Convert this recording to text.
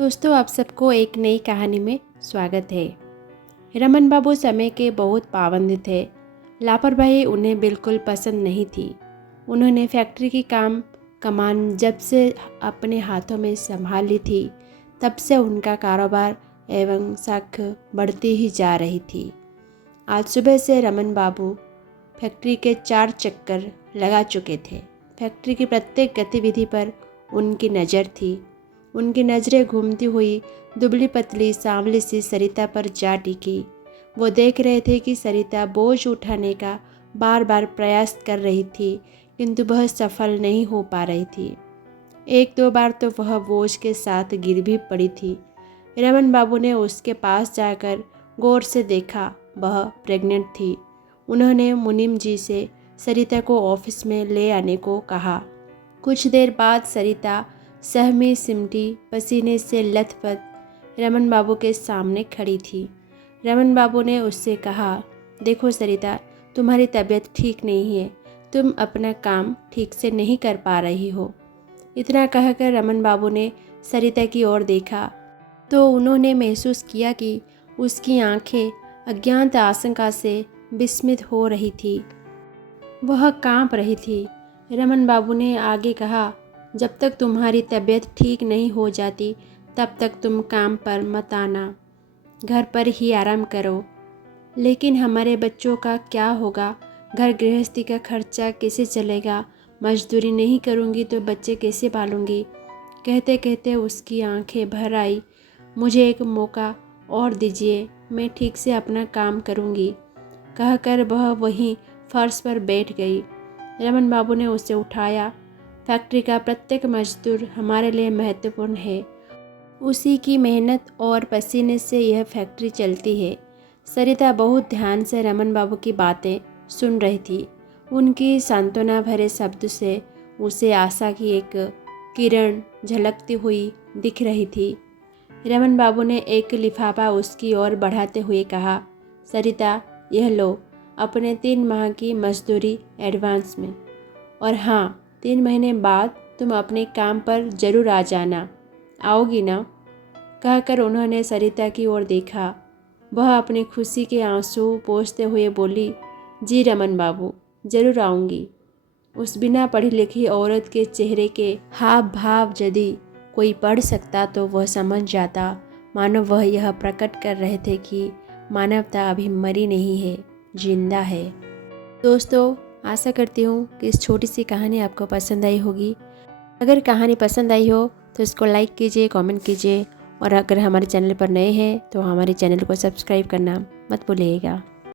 दोस्तों, आप सबको एक नई कहानी में स्वागत है। रमन बाबू समय के बहुत पाबंद थे। लापरवाही उन्हें बिल्कुल पसंद नहीं थी। उन्होंने फैक्ट्री की कमान जब से अपने हाथों में संभाल ली थी, तब से उनका कारोबार एवं साख बढ़ती ही जा रही थी। आज सुबह से रमन बाबू फैक्ट्री के 4 चक्कर लगा चुके थे। फैक्ट्री की प्रत्येक गतिविधि पर उनकी नज़र थी। उनकी नज़रें घूमती हुई दुबली पतली सांवली सी सरिता पर जा टिकी। वो देख रहे थे कि सरिता बोझ उठाने का बार बार प्रयास कर रही थी, किंतु वह सफल नहीं हो पा रही थी। 1-2 बार तो वह बोझ के साथ गिर भी पड़ी थी। रमन बाबू ने उसके पास जाकर गौर से देखा, वह प्रेग्नेंट थी। उन्होंने मुनीम जी से सरिता को ऑफिस में ले आने को कहा। कुछ देर बाद सरिता सहमी सिमटी पसीने से लथपथ रमन बाबू के सामने खड़ी थी। रमन बाबू ने उससे कहा, देखो सरिता, तुम्हारी तबीयत ठीक नहीं है। तुम अपना काम ठीक से नहीं कर पा रही हो। इतना कहकर रमन बाबू ने सरिता की ओर देखा तो उन्होंने महसूस किया कि उसकी आंखें अज्ञात आशंका से विस्मित हो रही थी। वह कांप रही थी। रमन बाबू ने आगे कहा, जब तक तुम्हारी तबीयत ठीक नहीं हो जाती, तब तक तुम काम पर मत आना। घर पर ही आराम करो। लेकिन हमारे बच्चों का क्या होगा? घर गृहस्थी का खर्चा कैसे चलेगा? मजदूरी नहीं करूँगी तो बच्चे कैसे पालूँगी? कहते कहते उसकी आंखें भर आई। मुझे एक मौका और दीजिए, मैं ठीक से अपना काम करूँगी, कहकर वह वहीं फर्श पर बैठ गई। रमन बाबू ने उसे उठाया। फैक्ट्री का प्रत्येक मजदूर हमारे लिए महत्वपूर्ण है। उसी की मेहनत और पसीने से यह फैक्ट्री चलती है। सरिता बहुत ध्यान से रमन बाबू की बातें सुन रही थी। उनकी सांत्वना भरे शब्द से उसे आशा की एक किरण झलकती हुई दिख रही थी। रमन बाबू ने एक लिफाफा उसकी ओर बढ़ाते हुए कहा, सरिता, यह लो, अपने 3 माह की मजदूरी एडवांस में। और हाँ, 3 महीने बाद तुम अपने काम पर जरूर आ जाना। आओगी ना? कहकर उन्होंने सरिता की ओर देखा। वह अपनी खुशी के आंसू पोंछते हुए बोली, जी रमन बाबू, जरूर आऊँगी। उस बिना पढ़ी लिखी औरत के चेहरे के हाव भाव यदि कोई पढ़ सकता तो वह समझ जाता, मानो वह यह प्रकट कर रहे थे कि मानवता अभी मरी नहीं है, जिंदा है। दोस्तों, आशा करती हूँ कि इस छोटी सी कहानी आपको पसंद आई होगी। अगर कहानी पसंद आई हो तो इसको लाइक कीजिए, कमेंट कीजिए, और अगर हमारे चैनल पर नए हैं तो हमारे चैनल को सब्सक्राइब करना मत भूलिएगा।